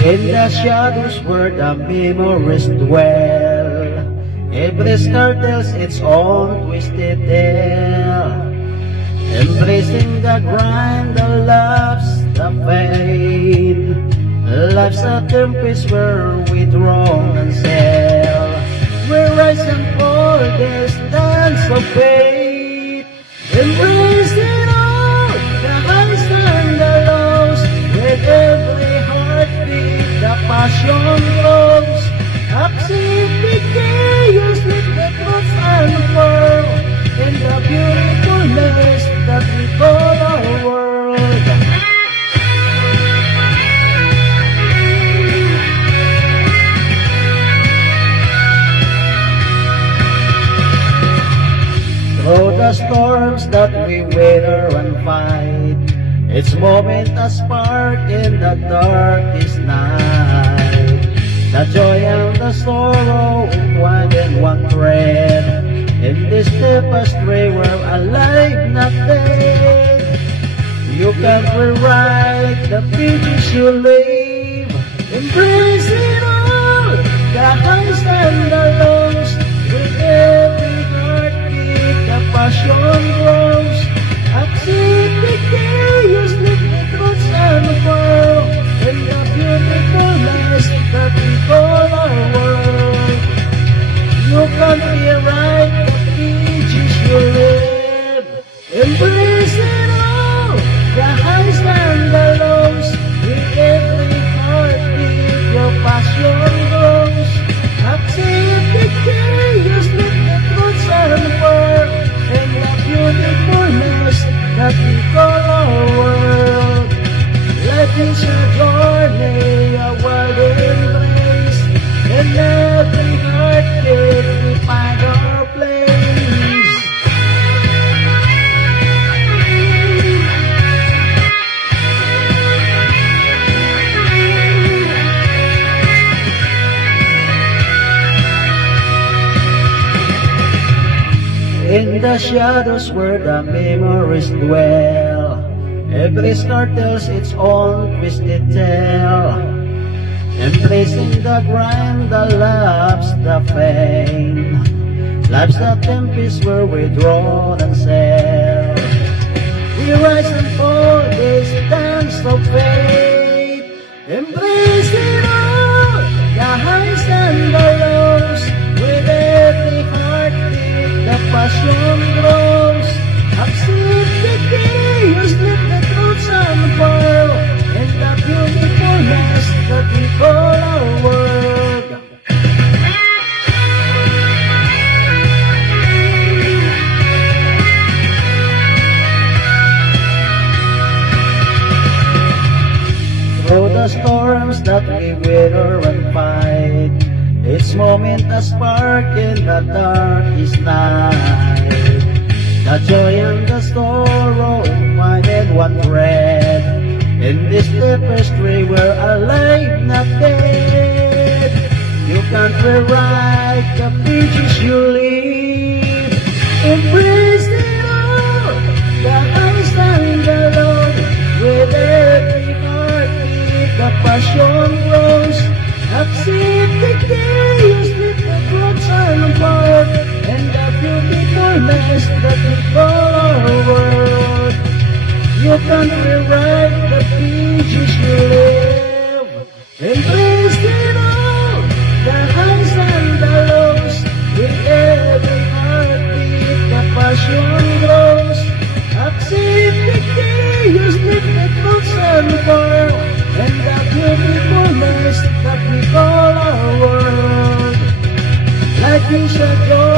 In the shadows where the memories dwell, every star tells its own twisted tale. Embracing the grind, the laughs, the pain, life's a tempest where we drown and sail. We rise and fall, there's dance of fate. Embracing all the highs and the lows, with every heartbeat the passion grows. Accept the chaos, let the truth unfurl in the beautifulness that we call our world. Through the storms that we weather and fight, each moment a spark in the darkest night. The joy and the sorrow entwined in one thread. In this tapestry we're alive, not dead. You can rewrite the pages you leave. Embrace it all, the highs and the lows. With every heartbeat the passion grows. Accept the chaos, let the truths unfurl in the beautifulness that we call our world. You can rewrite the pages you live. Embrace it all, the highs and the lows. With every heartbeat your passion grows. Accept the chaos, let the truths unfurl in the beautifulness that we call our world. Life is a journey, a wild embrace. In every heartbeat we find our place. In the shadows where the memories dwell, every star tells its own twisted tale. Embracing the grind, the laughs, the pain, life's a tempest where we drown and sail. We rise and fall, this dance of fate. Embrace it all, the highs and the lows. With every heartbeat the passion grows. Accept the chaos, let the truths unfurl in the beautifulness that we call our world. Through the storms that we weather and fight, each moment a spark in the darkest night. The joy and the sorrow entwined in one thread. In this tapestry we're alive, not dead. You can't rewrite the pages you leave. Embrace it all, the highs and the lows. With every heartbeat the passion grows. Accept the chaos, let the truths unfurl and the beautifulness that we call our world. You can rewrite the pages you live. Embrace it all, the highs and the lows. With every heartbeat the passion grows. Accept the chaos, let the truths unfurl and the beautifulness that we call our world. Life is a joy.